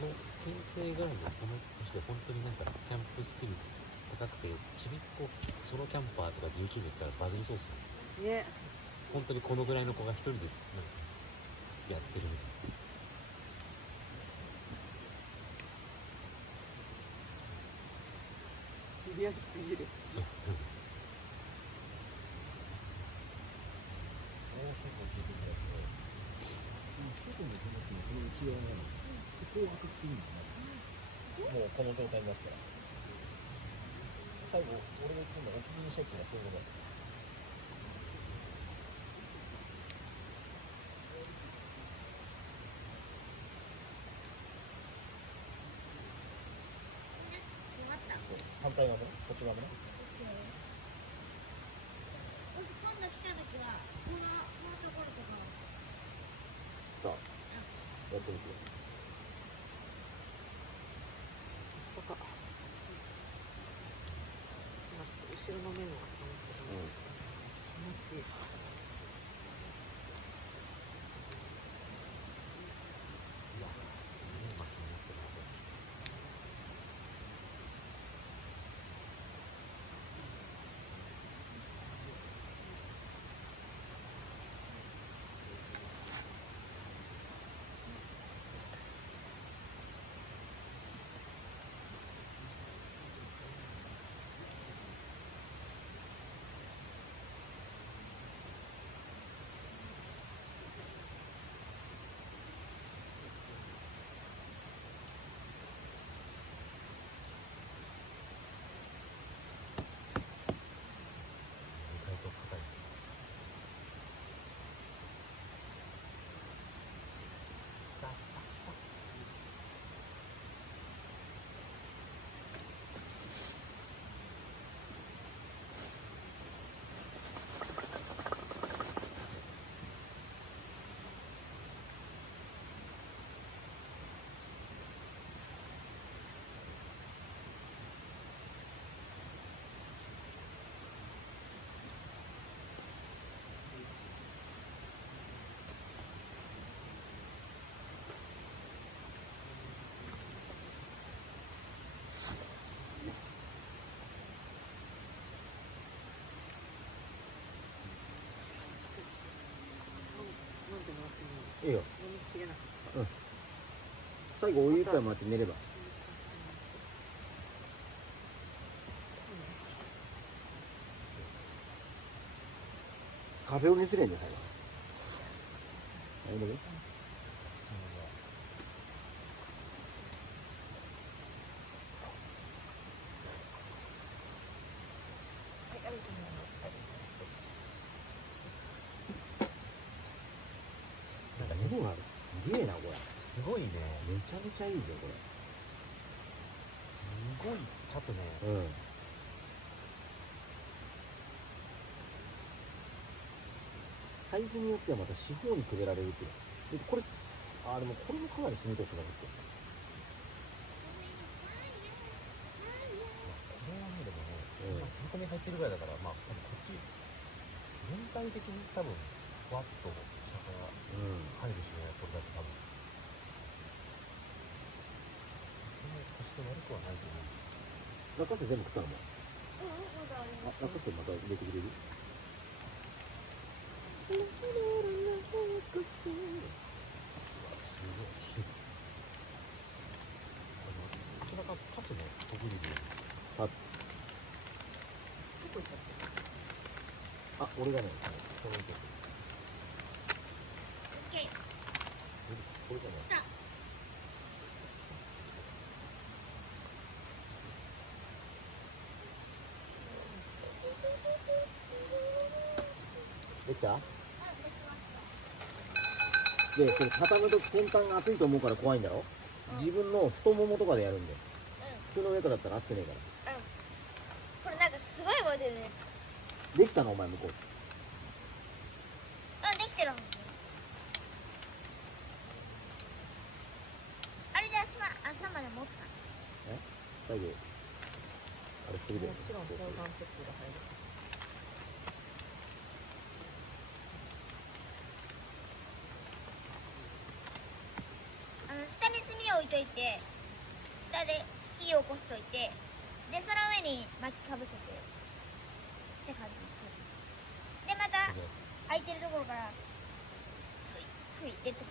この平成ぐらいのこの年で本当になんかキャンプスキル高くてちびっこソロキャンパーとかで YouTube 行ったらバズりそうっすよね。本当にこのぐらいの子が一人でなんかやってるみたいリアルすぎる。なもうこの状態になったら最後俺が今度お気に入りショットがそういうことだった。反対側もね、こっち側もね。もし今度来た時はこのところとかさあ、やってみて。とか。後ろの面は気持ちいい。気持ちいい。いいよ。飲みきれなかった。最後お湯一杯待って寝れば。カフェオレにすりゃいいんだよ最後。大丈夫？なんか2本ある。すげえなこれ。すごいね。めちゃめちゃいいぞこれ。すごい立つね。うん。サイズによってはまた四方にくべられるっていう。でこれでもこれもかなり住み通しが入ってる。これはねでもね、取り込み入ってるぐらいだからまあこっち全体的に多分ふわっと下から入るしね、これだと多分。でも決して悪くはないと思う。落花生全部食ったのも。まだあります。落花生また入れてくれる？こちらが立つね、特技で。立つ。どこ行っちゃった？俺がね、この時オッケー。これじゃない。来た。できた？で、それ畳むとき先端が熱いと思うから怖いんだろ？自分の太ももとかでやるんだよ。服の上からだったら熱くねえから。これなんかすごいモデルね。できたのお前向こう。できてるはず。あれで明日まで持つかな。最後、あれするで。もちろん高山鉄が入る。下に炭を置いといて下で火を起こしといてでその上に巻きかぶせてって感じにする。でまた空いてるところからふいてって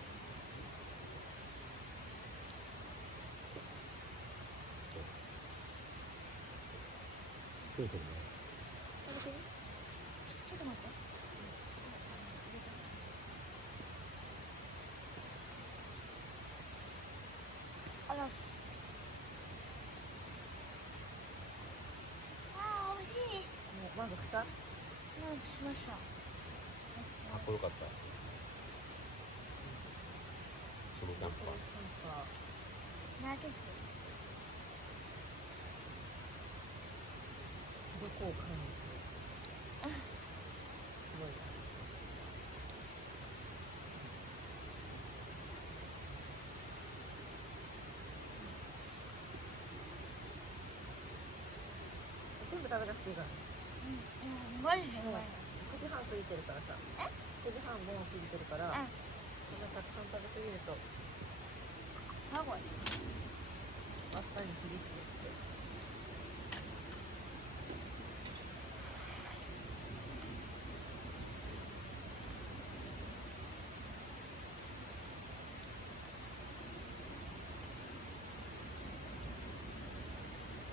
増えてるね。ちょっと待って。あらす。あー、美味しい。もう満足した？満足しました。かっこよかった。そのキャンプは。ナーケツ。どこを管理する？すごいな。全部食べなくていいからね。マジでうまい9時半過ぎてるからさ。え9時半もう過ぎてるから、な。そんなたくさん食べ過ぎるとあ、これ。明日に厳しくって。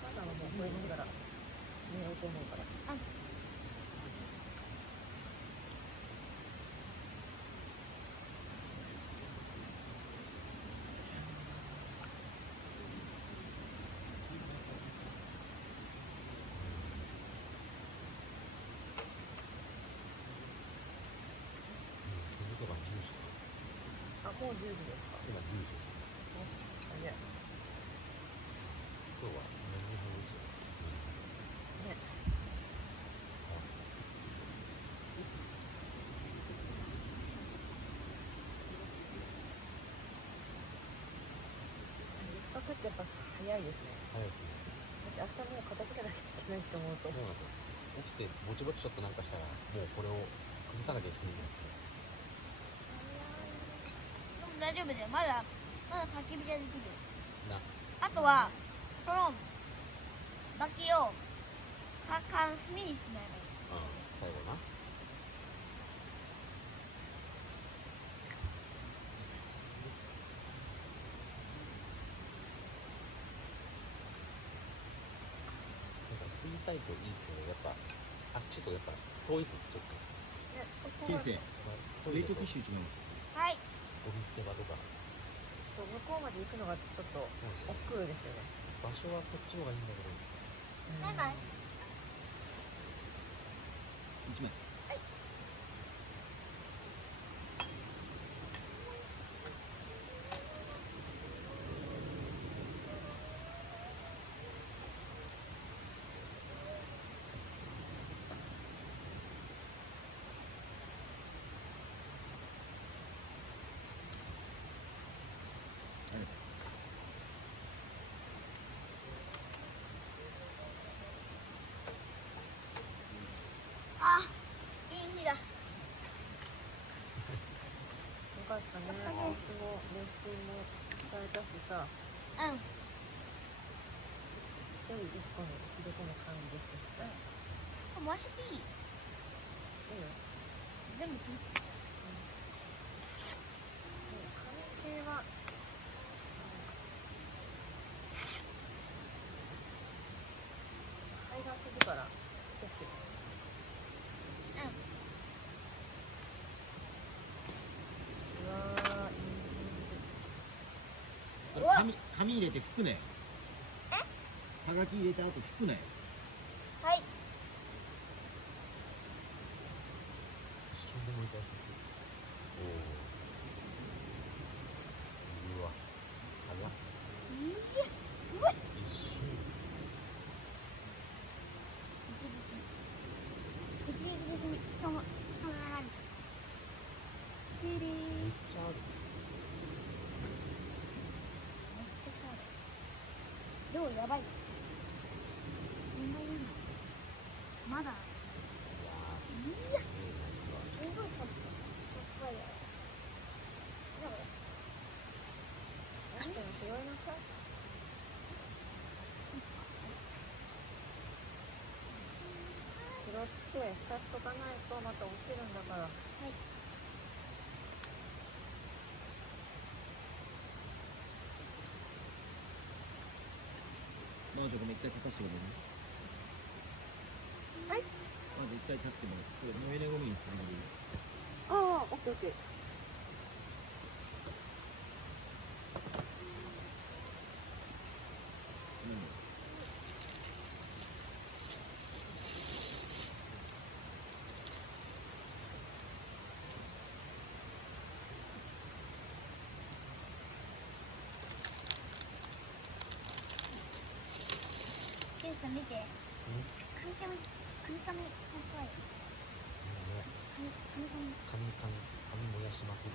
母さんはもうこれ飲んだら寝ようと思うから。気づけば10時。あ、もう10時ですか。今10時。あ、ね。今日は何時半ですよ。ね。一泊ってやっぱ早いですね。早く。だって明日もう片付けなきゃいけないって思うと。そうなんですよ。起きてぼちぼちちょっとなんかしたらもうこれを崩さなきゃいけないんだって。でも大丈夫だよ。まだ焚き火ができる。な。あとはこの薪を缶炭にしまえばいい。最後な。なんか小さいといいですけど、やっぱあっちとやっぱ遠いっすね、ちょっと。ね、そこは先生、冷凍ティッシュ1枚。はい。ゴミ捨て場とか。そう向こうまで行くのがちょっと億劫ですよね。場所はこっちの方がいいんだけど。バイバイ。 1枚。あ、いい日だ。よかったね。私もレシピも伝えたしさ、うん。一人一個のどこの管理できたしさ。回していい？いいよ。全部ちぎって。関係は肺が飛ぶから気をつけて。うわー、いい。紙入れて拭くね。はがき入れた後拭くね。はい。一瞬でもう一回。おお。うわ。あら。一瞬。うち人の流れ。めっちゃある。めっちゃそうだ。量やばい。問題ない。まだ。いやいや、すごいたっぱりだよ。確かに拾いなさい。拾って浸しとかないとまた落ちるんだから。はい。まあじゃあごめん、一回立たしてごめんね。はい。まず一回立ってもらって、燃えないゴミにするのでいい。ああ、オッケーオッケー。ケンさん見て。カミカミ、カミカミ、本当はい。カミカミカミ。髪燃やしまくる。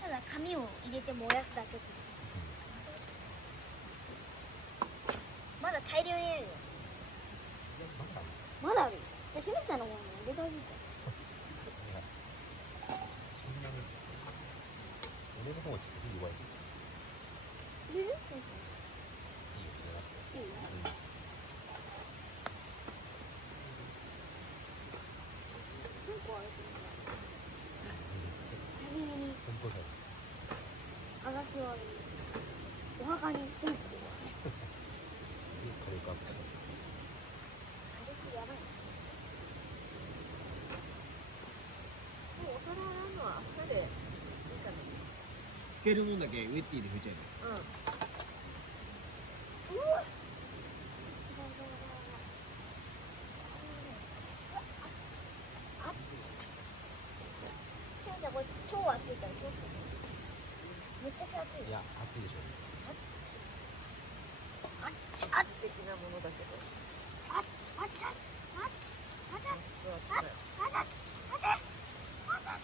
ただ紙を入れて燃やすだけって。まだ大量に入れるよ。まだまだあるよ。じゃあ姫さんのもの入れておいて。そんなに俺の方がちょっと弱い。入れる？いいよ、入れなくて。いいよ。何個ある旅に本当だよ。あがきはお墓に線香を。軽くあったよ。軽くやばい。もうお皿洗うのは明日でいいか拭けるもんだけウェッティで拭いちゃえば。な。うん。ケンさんこれ超熱いから気をつけて。めっちゃくちゃ熱いよ。いや、暑いでしょ。的なものだけど。熱々まだ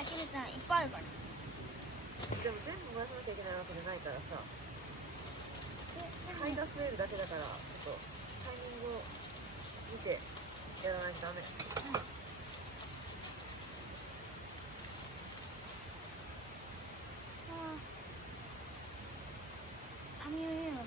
キムさんいっぱいあるから。でも全部回さなきゃいけないわけじゃないからさ。灰が増えるだけだから、ちょっとタイミングを見てやらないとダメ。紙を入れるの。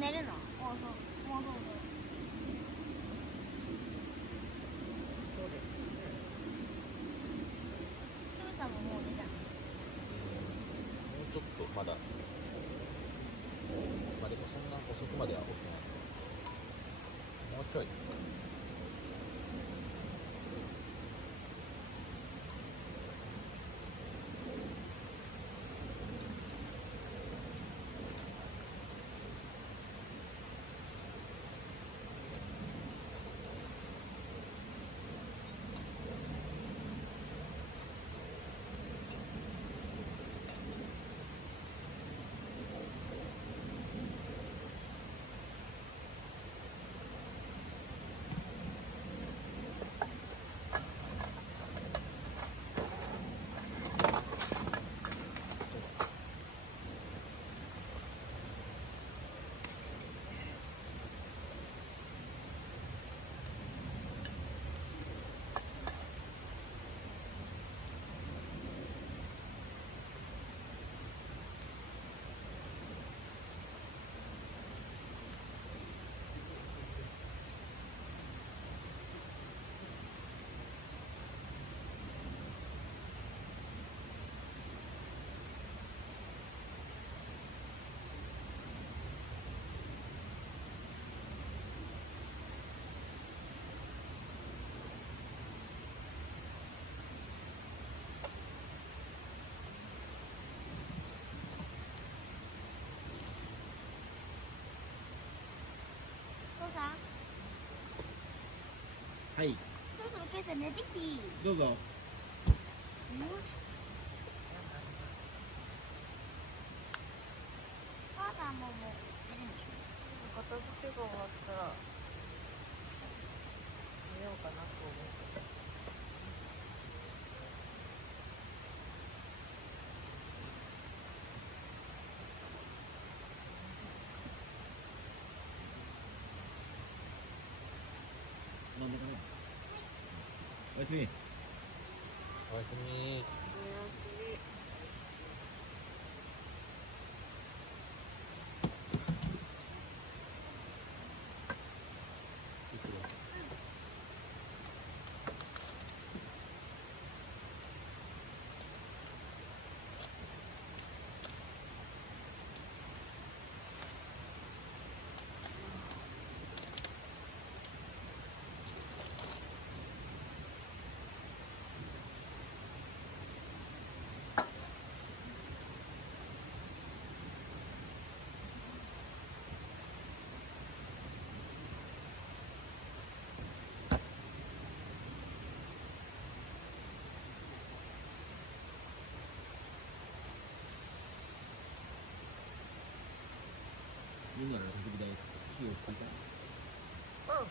寝るの？もうそろそろ。そうですね。トムさんももう寝たの？もうちょっとまだ、まあでもそんな遅くまでは起きてないんで、もうちょい。お父さん、はい、そろそろケイさん寝てきていい？どうぞ。もうちょっと。お母さんももう寝るんでしょ？片付けが終わったら寝ようかなと思ってます。真ん中ね。おやすみ。おやすみ。おやすみ。みんなの焚き火台、火をついた。うん。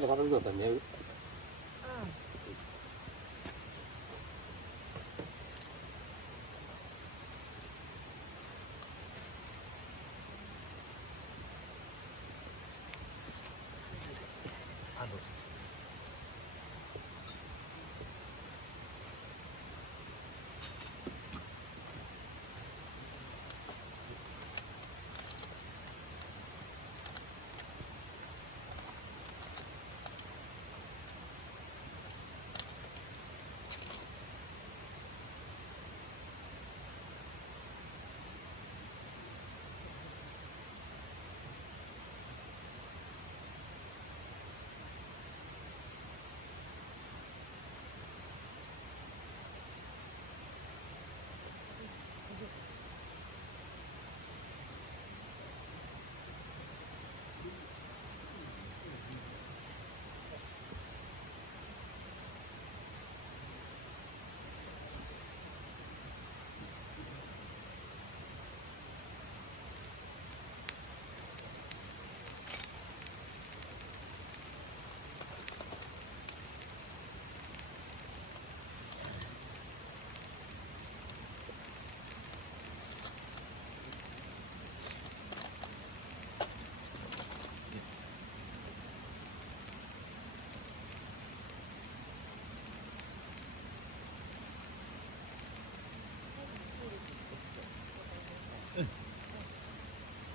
あと片付けだったら寝る？あ、どうぞ。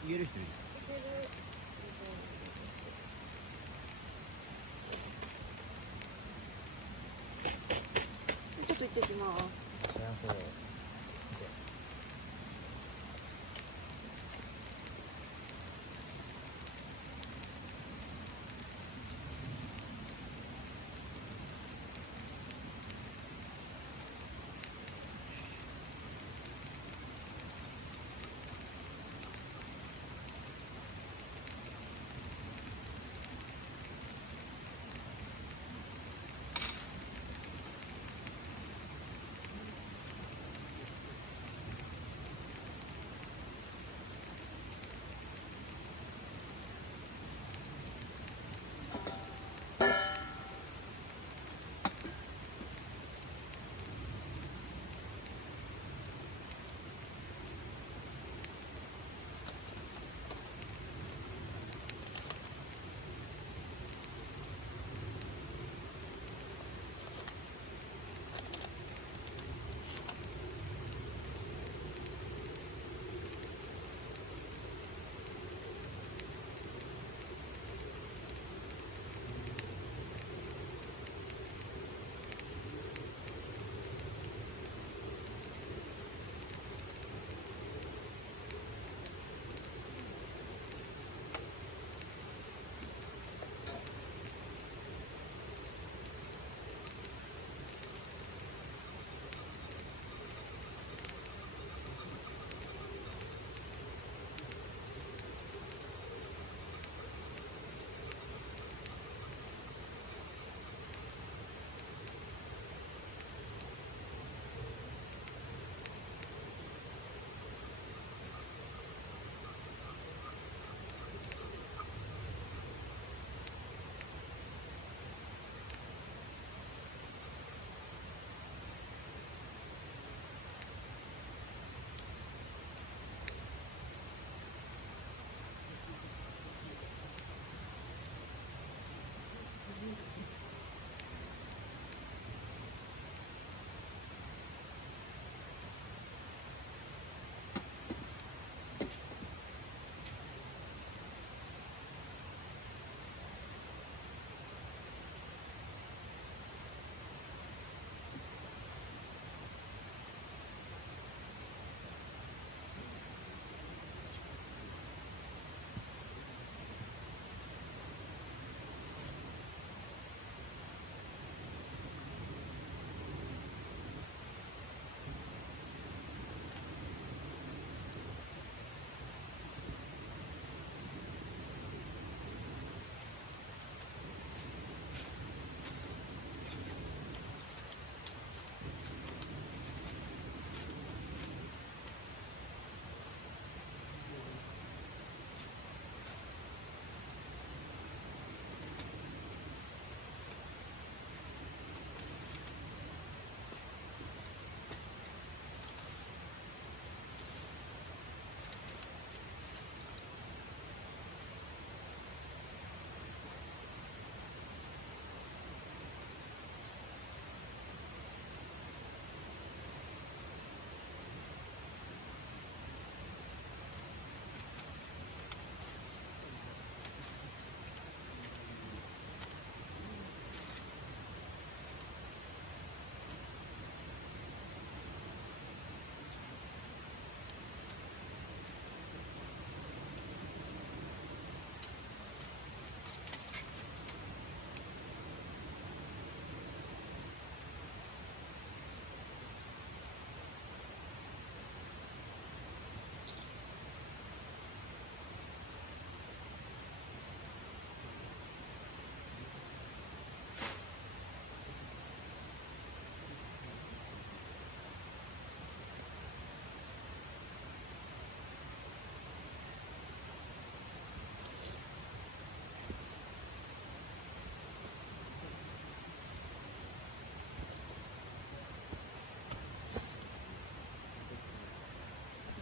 言える人いる？ちょっと行ってきます。幸せ。